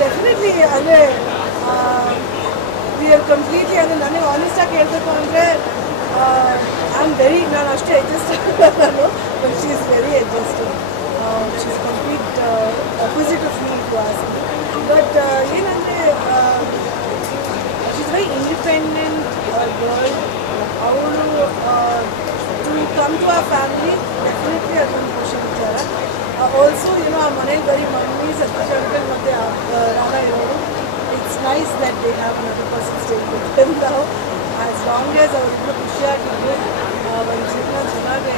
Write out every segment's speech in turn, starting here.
Definitely ಅಂದರೆ we are completely ಅಂದರೆ ನನಗೆ ಆನೆಸ್ಟಾಗಿ ಹೇಳ್ಬೇಕು ಅಂದರೆ ಐ ಆಮ್ ವೆರಿ ನಾನು ಅಷ್ಟೇ ಅಡ್ಜಸ್ಟ್ ನಾನು but she is very adjusted she is complete opposite of me to us but ಏನಂದರೆ she is very independent girl ಅವಳು to come to our family definitely ಅದೊಂದು ಖುಷಿ ವಿಚಾರ ಆಲ್ಸೋ ಏನೋ ಆ ಮನೇಲಿ ಬರೀ ಮಮ್ಮಿ ಸತ್ಯಶಂಕರ್ ಮತ್ತು ರಾಮ ಇರೋರು it's nice that they have another person staying with them now as long as ಅವರಿಬ್ಬರು ಖುಷಿಯಾಗಿದ್ದು ಒಂದು ಜೀವನ ಚೆನ್ನಾಗಿ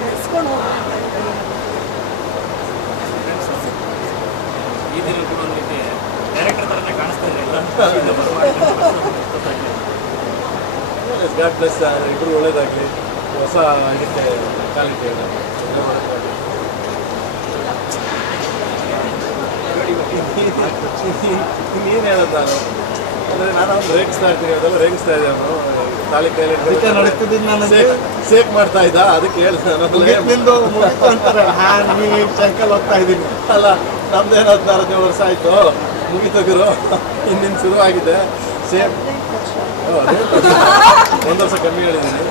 ನಡೆಸ್ಕೊಂಡು ಹೋಗೋಣ ಅಂತ ಈ ದಿನ ಕೂಡ ಒಂದು ರೀತಿ ಡೈರೆಕ್ಟರ್ ಥರನೇ ಕಾಣಿಸ್ತಾ ಇದೆ ಗಾಡ್ ಪ್ಲಸ್ ಇಬ್ಬರು ಒಳ್ಳೇದಾಗಲಿ ಹೊಸ ಇದಕ್ಕೆ ಕ್ವಾಲಿಟಿ ಇನ್ನೇನು ಹೇಳೋದು ನಾನು ಅಂದರೆ ನಾನು ಅವ್ನು ರೇಗಿಸ್ತಾ ಇರ್ತೀನಿ ಅದೆಲ್ಲ ರೇಗಿಸ್ತಾ ಇದ್ದೆ ಅವನು ತಾಳಿ ಕೈಲಿ ನಡೆಸ್ತಿದ್ದೀನಿ ನಾನು ಸೇಫ್ ಮಾಡ್ತಾ ಇದ್ದ ಅದಕ್ಕೆ ಹೇಳ್ದೆ ಸೈಕಲ್ ಹೋಗ್ತಾ ಇದ್ದೀನಿ ಅಲ್ಲ ನಮ್ದೇನು 14 ವರ್ಷ ಆಯಿತು ಮುಗಿತೋಗಿರು ಇನ್ನಿನ್ನು ಶುರುವಾಗಿದೆ ಸೇಫ್ ಒಂದು ವರ್ಷ ಕಮ್ಮಿ ಹೇಳಿದ್ದೀನಿ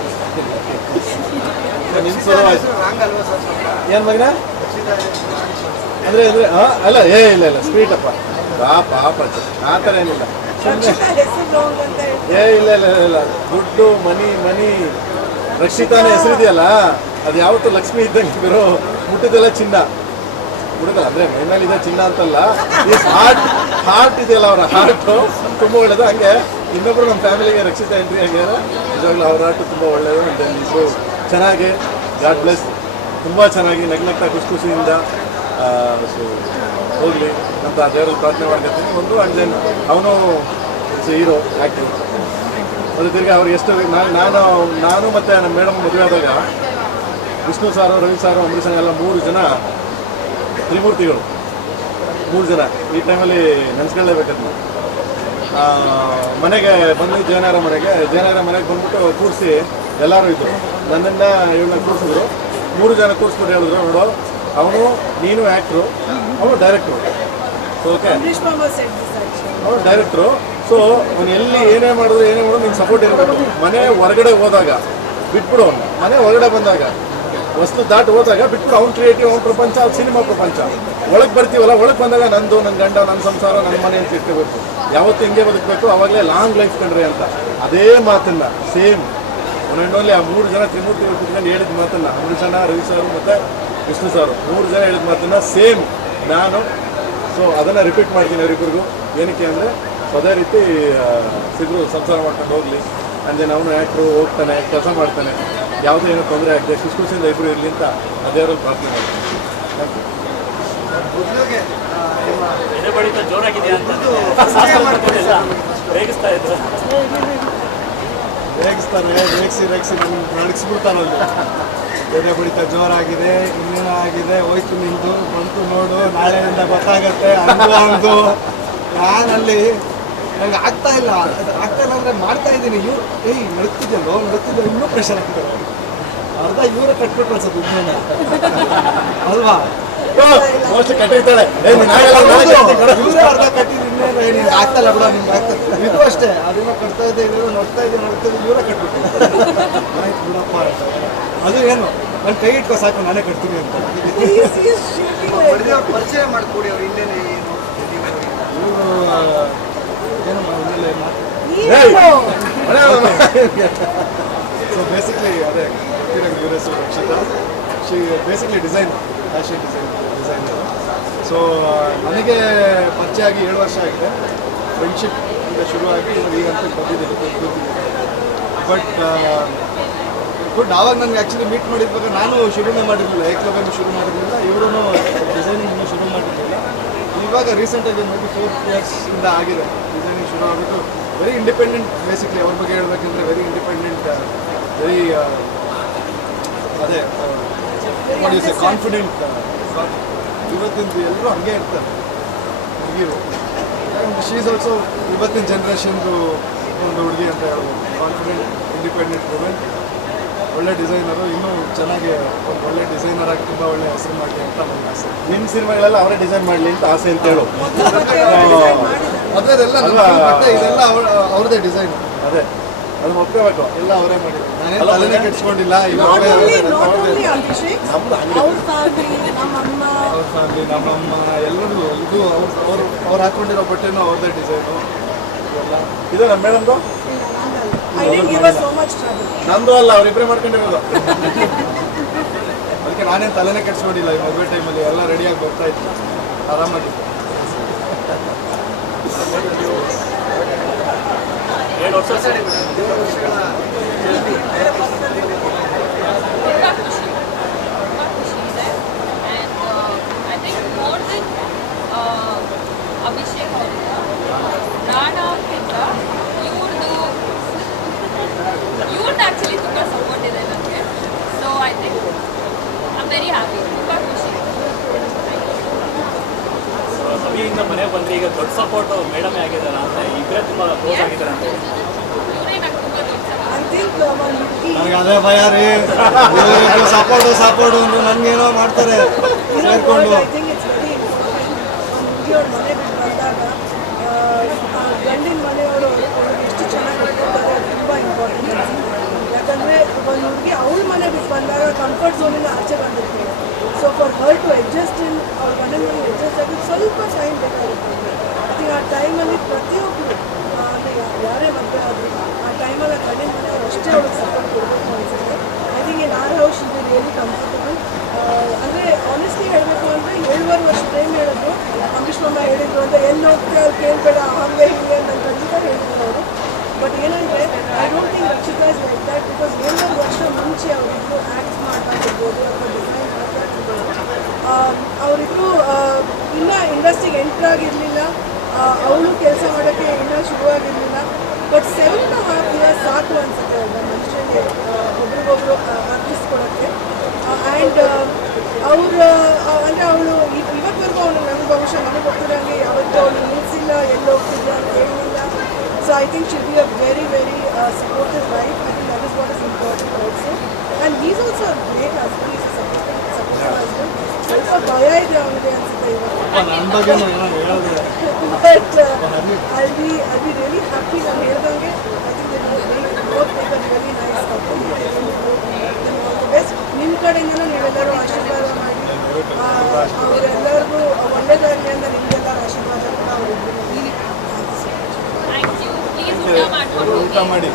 ನಿನ್ನ ಶುರುವಾಯಿತು ಏನು ಮಗನ ಅಂದರೆ ಅಂದರೆ ಅಲ್ಲ ಇಲ್ಲ ಸ್ವೀಟಪ್ಪ ಪಾಪ ಆ ಥರ ಏನಿಲ್ಲ ಇಲ್ಲ ದುಡ್ಡು ಮನಿ ರಕ್ಷಿತಾನ ಹೆಸರಿದೆಯಲ್ಲ ಅದು ಯಾವತ್ತೂ ಲಕ್ಷ್ಮಿ ಇದ್ದಂಗೆ ಬಿರೋ ಮುಟ್ಟಿದೆಲ್ಲ ಚಿನ್ನ ಹುಡುಗಲ್ಲ ಅಂದರೆ ಮೈಮೇಲೆ ಇದೆ ಚಿನ್ನ ಅಂತಲ್ಲ ಈ ಹಾರ್ಟ್ ಇದೆಯಲ್ಲ ಅವರ ಹಾರ್ಟು ತುಂಬ ಒಳ್ಳೇದು ಹಂಗೆ ಇನ್ನೊಬ್ರು ನಮ್ಮ ಫ್ಯಾಮಿಲಿಗೆ ರಕ್ಷಿತಾ ಎಂಟ್ರಿ ಆಗ್ಯಾರ ನಿಜವಾಗ್ಲೂ ಅವ್ರ ಹಾರ್ಟು ತುಂಬ ಒಳ್ಳೆಯದು ಮತ್ತು ಇಬ್ಬರು ಚೆನ್ನಾಗಿ ಗಾಡ್ ಬ್ಲೆಸ್ ತುಂಬ ಚೆನ್ನಾಗಿ ನಗ್ನಗ್ತಾ ಖುಷಿಯಿಂದ ಹೋಗಲಿ ಅಂತ ದೇವರಲ್ಲಿ ಪ್ರಾರ್ಥನೆ ಮಾಡ್ಕೊತೀನಿ ಒಂದು ಆ್ಯಂಡ್ ದೆನ್ ಅವನು ಹೀರೋ ಆ್ಯಕ್ಟಿವ್ ಅದು ತಿರ್ಗಿ ಅವ್ರು ಎಷ್ಟು ನಾನು ಮತ್ತು ನಮ್ಮ ಮೇಡಮ್ ಮದುವೆ ಆದಾಗ ವಿಷ್ಣು ಸಾರು ರವಿ ಸಾರು ಅಂಬರೀಷ್ ಎಲ್ಲ 3 ಜನ ತ್ರಿಮೂರ್ತಿಗಳು 3 ಜನ ಈ ಟೈಮಲ್ಲಿ ನೆನೆಸ್ಕೊಳ್ಳೇಬೇಕಂತ ಮನೆಗೆ ಬಂದು ಜಯನಗರ ಮನೆಗೆ ಬಂದ್ಬಿಟ್ಟು ಕೂರಿಸಿ ಎಲ್ಲರೂ ಇದ್ದರು ನನ್ನನ್ನು ಇವಳನ್ನ ಕೂರಿಸಿದ್ರು 3 ಜನ ಕೂರಿಸ್ಬಿಟ್ಟು ಹೇಳಿದ್ರು ನೋಡು ಅವನು ನೀನು ಆ್ಯಕ್ಟ್ರು ಅವನು ಡೈರೆಕ್ಟ್ರು ಓಕೆ ಅವನು ಡೈರೆಕ್ಟ್ರು ಸೊ ಅವನು ಎಲ್ಲಿ ಏನೇ ಮಾಡಿದ್ರು ನಿನ್ನ ಸಪೋರ್ಟ್ ಇರಬೇಕು ಮನೆ ಹೊರಗಡೆ ಹೋದಾಗ ಬಿಟ್ಬಿಡು ಅವನು ಮನೆ ಹೊರಗಡೆ ಬಂದಾಗ ವಸ್ತು ದಾಟಿ ಹೋದಾಗ ಬಿಟ್ಬಿಡು ಅವ್ನು ಕ್ರಿಯೇಟಿವ್ ಅವ್ನ ಪ್ರಪಂಚ ಅದು ಸಿನಿಮಾ ಪ್ರಪಂಚ ಒಳಗೆ ಬರ್ತೀವಲ್ಲ ಒಳಗೆ ಬಂದಾಗ ನಂದು ನನ್ನ ಗಂಡ ನನ್ನ ಸಂಸಾರ ನನ್ನ ಮನೆ ಅಂತ ಇಟ್ಕೋಬೇಕು ಯಾವತ್ತು ಹಿಂಗೆ ಬದುಕಬೇಕು ಅವಾಗಲೇ ಲಾಂಗ್ ಲೈಫ್ ಕಂಡ್ರಿ ಅಂತ ಅದೇ ಮಾತನ್ನು ಸೇಮ್ ಒಂದೊಂದಲ್ಲಿ ಆ 3 ಜನ ತ್ರಿಮೂರ್ತಿಗಳು ಕುತ್ಕೊಂಡು ಹೇಳಿದ ಮಾತನ್ನು ಅಂಬರೀಷಣ್ಣ ರವಿ ಸಾರು ಮತ್ತು ವಿಷ್ಣು ಸಾರು 3 ಜನ ಹೇಳಿದ ಮಾತನ್ನು ಸೇಮ್ ನಾನು ಸೊ ಅದನ್ನು ರಿಪೀಟ್ ಮಾಡ್ತೀನಿ ಅವರಿಬ್ಬರಿಗೂ ಏನಕ್ಕೆ ಅಂದರೆ ಅದೇ ರೀತಿ ಸಿಗರು ಸಂಸಾರ ಮಾಡ್ಕೊಂಡು ಹೋಗಲಿ ಅಂದರೆ ಅವನು ಆ್ಯಕ್ಟ್ರು ಹೋಗ್ತಾನೆ ಕೆಲಸ ಮಾಡ್ತಾನೆ ಯಾವುದೇ ಏನೋ ತೊಂದರೆ ಆಗದೆ ಖುಷಿಯಿಂದ ಇಬ್ಬರು ಇರಲಿ ಅಂತ ಅದೇವರಲ್ಲಿ ಪ್ರಾರ್ಥನೆ ಮಾಡ್ತೀನಿ ಜೋರಾಗಿದೆಯಾ ಅಂತ ರೇಗಿಸ್ತಾ ಇದ್ರು ರೇಗಿಸಿ ನಡಗಿಸ್ಬಿಡ್ತಾರಲ್ಲಿ ಎದೆ ಬಡಿತ ಜೋರಾಗಿದೆ ಇನ್ನೇನೋ ಆಗಿದೆ ಹೋಯ್ತು ನಿಂದು ಬಂತು ನೋಡು ನಾಳೆಯಿಂದ ಗೊತ್ತಾಗತ್ತೆ ಅಂದು ನಾನಲ್ಲಿ ನಂಗೆ ಆಗ್ತಾ ಇಲ್ಲ ಅಂದರೆ ಮಾಡ್ತಾ ಇದ್ದೀನಿ ನಡುತ್ತಿದ್ದೆಲ್ಲೋ ಇನ್ನೂ ಪ್ರೆಷರ್ ಆಗ್ತಿದೆ ಅರ್ಧ ಇವರೇ ಕಟ್ಬಿಟ್ರು ಅನ್ಸತ್ತು ಅಲ್ವಾ ಕಟ್ಟಿರ್ತಾಳೆ ಇವರೇ ಅರ್ಧ ಕಟ್ಟಿದ್ದು ನಿಮ್ಗೆ ಆಗ್ತಲ್ಲ ಬಿಡ ನಿಮ್ಗೆ ಆಗ್ತದೆ ಇದು ಅಷ್ಟೇ ಅದೇನೋ ಕಟ್ತಾ ಇದೆ ಇದೇನೋ ನೋಡ್ತಾ ಇದೆ ಇವರೇ ಕಟ್ಬಿಟ್ಟು ಆಯ್ತು ಬಿಡಪ್ಪ ಅದು ಏನು ನನ್ನ ಕೈ ಇಟ್ಕೋ ಸಾಕು ನಾನೇ ಕಟ್ತೀನಿ ಅಂತ ಪರಿಚಯ ಮಾಡಿಕೊಡಿ ಅವ್ರು ಇನ್ನೇನೆ ಏನು ಸೊ ಬೇಸಿಕ್ಲಿ ಅದೇ ಯೂರಸ್ Rakshita she basically designer fashion designer so ನನಗೆ ಪರಿಚಯ ಆಗಿ 7 ವರ್ಷ ಆಗಿದೆ ಫ್ರೆಂಡ್ಶಿಪ್ ಈಗ ಶುರುವಾಗಿ ಈಗಂತೂ ಬಂದಿದ್ದೀನಿ ಬಟ್ ಗುಡ್ ಆವಾಗ ನನಗೆ ಆ್ಯಕ್ಚುಲಿ ಮೀಟ್ ಮಾಡಿದ್ವಾಗ ನಾನು ಶುರುನೇ ಮಾಡಿರಲಿಲ್ಲ ಏಕ್ಲೋಗನ್ನು ಶುರು ಮಾಡಿರಲಿಲ್ಲ ಇವರು ಡಿಸೈನಿಂಗ್ ಶುರು ಮಾಡಿರಲಿಲ್ಲ ಇವಾಗ ರೀಸೆಂಟಾಗಿ ನೋಡಿ 4 ಇಯರ್ಸಿಂದ ಆಗಿದೆ ಡಿಸೈನಿಂಗ್ ಶುರು ಆಗಿಬಿಟ್ಟು ವೆರಿ ಇಂಡಿಪೆಂಡೆಂಟ್ ಬೇಸಿಕ್ಲಿ ಅವ್ರ ಬಗ್ಗೆ ಹೇಳ್ಬೇಕಂದ್ರೆ ವೆರಿ ಇಂಡಿಪೆಂಡೆಂಟ್ ವೆರಿ ಅದೇ ಕಾನ್ಫಿಡೆಂಟ್ ಇವತ್ತಿಂದು ಎಲ್ಲರೂ ಹಂಗೆ ಇರ್ತಾರೆ ಹುಡುಗಿರು ಶೀ ಈಸ್ ಆಲ್ಸೋ ಇವತ್ತಿನ ಜನ್ರೇಷನ್ದು ಒಂದು ಹುಡುಗಿ ಅಂತ ಹೇಳ್ಬೋದು ಕಾನ್ಫಿಡೆಂಟ್ ಇಂಡಿಪೆಂಡೆಂಟ್ ವುಮೆನ್ ಒಳ್ಳೆ ಡಿಸೈನರು, ಇನ್ನೂ ಚೆನ್ನಾಗಿ ಒಂದು ಒಳ್ಳೆ ಡಿಸೈನರ್ ಆಗಿ ತುಂಬ ಒಳ್ಳೆ ಹೆಸರು ಮಾಡಲಿ ಅಂತ ನನ್ನ ಆಸೆ. ನಿಮ್ಮ ಸಿನಿಮಾಗಳೆಲ್ಲ ಅವರೇ ಡಿಸೈನ್ ಮಾಡಲಿ ಅಂತ ಆಸೆ ಅಂತ ಹೇಳು. ಮದುವೆದೆಲ್ಲ ಬಟ್ಟೆ ಇದೆಲ್ಲ ಅವ್ರದ್ದೇ ಡಿಸೈನ್, ಅದೇ ಅದು ಒಪ್ಪಬೇಕು. ಎಲ್ಲ ಅವರೇ ಮಾಡಿದ್ರು. ನಾನೇನು ತಲೆನೇ ಕೆಡ್ಸ್ಕೊಂಡಿಲ್ಲ. Not only Abhishek, our family, ನಮ್ಮಮ್ಮ, ಅವ್ರ ಫ್ಯಾಮಿಲಿ, ನಮ್ಮಮ್ಮ ಎಲ್ಲರೂ ಇದು ಅವ್ರು ಹಾಕೊಂಡಿರೋ ಬಟ್ಟೆನೂ ಅವ್ರದ್ದೇ ಡಿಸೈನು ಎಲ್ಲ. ಇದು ನಮ್ಮ ಮೇಡಮ್ದು, I didn't give her so much trouble. ನಂದು ಅಲ್ಲ, ಅವರಿಬ್ಬರೇ ಮಾಡ್ಕೊಂಡಿರೋದು. ಅದಕ್ಕೆ ನಾನೇನು ತಲೆನೇ ಕೆಡ್ಸ್ಕೊಂಡಿಲ್ಲ. ಈ ಮದುವೆ ಟೈಮಲ್ಲಿ ಎಲ್ಲ ರೆಡಿಯಾಗಿ ಬರ್ತಾ ಇತ್ತು ಆರಾಮಾಗಿ. 2 ವರ್ಷ ಸರಿ ಅಭಿಷೇಕ್ ರಾಣಾಕ್ಕಿಂತ ಇವ್ರದ್ದು ಆ್ಯಕ್ಚುಲಿ ತುಂಬ ಸಪೋರ್ಟ್ ಇದೆ ನನಗೆ. So I think I am very happy, ತುಂಬ ಖುಷಿ. ಸಭೆಯಿಂದ ಮನೆಗೆ ಬಂದರೆ ಈಗ ದೊಡ್ಡ ಸಪೋರ್ಟು ಮೇಡಮೇ ಆಗಿದ್ದಾರೆ ಅಂತ, ಇಬ್ಬರೇ ತುಂಬ ಕ್ಲೋಸ್ ಆಗಿದ್ದಾರೆ ಅಂತ. ಇವರೇ ನಂಗೆ ತುಂಬ ದೊಡ್ಡ I think ನನಗೆ ಅದೇ ಭಯ ರೀ. ಸಪೋರ್ಟು ಅಂದ್ರೆ ನನಗೇನೋ ಮಾಡ್ತಾರೆ ಸೇರ್ಕೊಂಡು. I think it's very important. ಹುಡುಗಿಯವ್ರ ಮನೆ ಬಿಟ್ಟು ಬಂದಾಗ ಗಂಡಿನ ಮನೆಯವರು ಎಷ್ಟು ಚೆನ್ನಾಗಿ ಇಟ್ಕೊಳ್ತಾರೆ, ಅದು ತುಂಬ ಇಂಪಾರ್ಟೆಂಟ್. ಯಾಕಂದರೆ ಒಂದು ಹುಡುಗಿ ಅವಳ ಮನೆ ಬಿಟ್ಟು ಬಂದಾಗ ಕಂಫರ್ಟ್ ಝೋನಿಂದ ಆಚೆ ಬಂದಿರ್ತೀವಿ. So for her to adjust in ಅವ್ರ ಮನೆ ಮೇಲೆ ಅಡ್ಜಸ್ಟ್ ಆಗಿ ಸ್ವಲ್ಪ ಟೈಮ್ ಬೇಕಾಗುತ್ತೆ. ಐ ಥಿಂಕ್ ಆ ಟೈಮಲ್ಲಿ ಪ್ರತಿಯೊಬ್ಬರು ಯಾರೇ ಮದುವೆ ಆದರೂ ಆ ಟೈಮಲ್ಲಿ ಗಂಡಿನ ಮನೆಯವರು ಅಷ್ಟೇ ಅವ್ರಿಗೆ ಸಪೋರ್ಟ್ ಕೊಡಬೇಕು ಅನಿಸುತ್ತೆ. I think in our house is really comfortable. ಅಂದರೆ ಆನೆಸ್ಟ್ಲಿ ಹೇಳಬೇಕು ಅಂದರೆ 7.5 ವರ್ಷ ಪ್ರೇಮ್ ಹೇಳಿದ್ರು, ಅಂಬರೀಷ್ ಮಾಮ ಹೇಳಿದ್ರು ಅಂತ ಎಲ್ಲಿ ಹೋಗ್ತೀವಿ ಅವ್ರು ಕೇಳಬೇಡ ಹಾಗೆ ಹೀಗೆ ಅಂತ ಖಂಡಿತ ಹೇಳಿದ್ರು ಅವರು. ಬಟ್ ಏನಂದರೆ I don't think Rakshita is like that. Because 7 ವರ್ಷ ಮುಂಚೆ ಅವರಿಬ್ಬರು ಆ್ಯಕ್ಟ್ ಮಾಡ್ತಾಯಿರ್ಬೋದು ಅಥವಾ ಡಿಸೈನ್ ಮಾಡ್ತಾಯಿರ್ಬೋದು. ಅವರಿಬ್ಬರು ಇನ್ನೂ ಇಂಡಸ್ಟ್ರಿಗೆ ಎಂಟ್ರಾಗಿರಲಿಲ್ಲ, ಅವಳು ಕೆಲಸ ಮಾಡೋಕ್ಕೆ ಇನ್ನೂ ಶುರುವಾಗಿರಲಿಲ್ಲ. ಬಟ್ 7.5 years ಸಾಕು ಅನಿಸುತ್ತೆ ಒಬ್ಬ ಮನುಷ್ಯನಿಗೆ ಒಬ್ರಿಗೊಬ್ರು ಅರ್ಪಿಸ್ಕೊಡೋಕ್ಕೆ. ಆ್ಯಂಡ್ ಅವರು ಅಂದರೆ ಅವಳು ಇವತ್ತವರೆಗೂ ಅವನು ನನಗೆ ಬಹುಶಃ ನನಗೆ ಗೊತ್ತಿರೋಂಗೆ ಯಾವತ್ತೂ ಅವಳು ನಿಲ್ಲಿಸಿಲ್ಲ, ಎಲ್ಲಿ ಹೋಗ್ತಿಲ್ಲ ಅಂತ ಹೇಳಿಲ್ಲ. So I think she'll be a very very supportive wife. I think that is what is important also. And is also a great husband, is supportive husband. ಸ್ವಲ್ಪ ಭಯ ಇದೆ ಅವನಿಗೆ ಅನಿಸುತ್ತೆ ಇವತ್ತು. ನನ್ನ ಬಗ್ಗೆ ಏನೋ ಹೇಳಿದೆ. But I be really happy. ನಾನು ಹೇಳ್ದಂಗೆ I think both make a really nice couple. All the best. ನಿಮ್ಮ ಕಡೆಯಿಂದಲೂ ನೀವೆಲ್ಲರೂ ಆಶೀರ್ವಾದ ಮಾಡಿ ಅವರೆಲ್ಲರಿಗೂ ಒಳ್ಳೆಯದಾಗಲಿ ಅಂತ ನಿಮಗೆಲ್ಲರೂ ಆಶೀರ್ವಾದ ಕೂಡ ಅವರಿಬ್ಬರು. Thank you. ಪ್ಲೀಸ್ ಊಟ ಮಾಡ್ಕೊಂಡು ಊಟ ಮಾಡಿ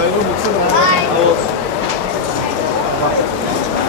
ಎಲ್ಲರೂ ಮುಗಿಸಿದ್ರೆ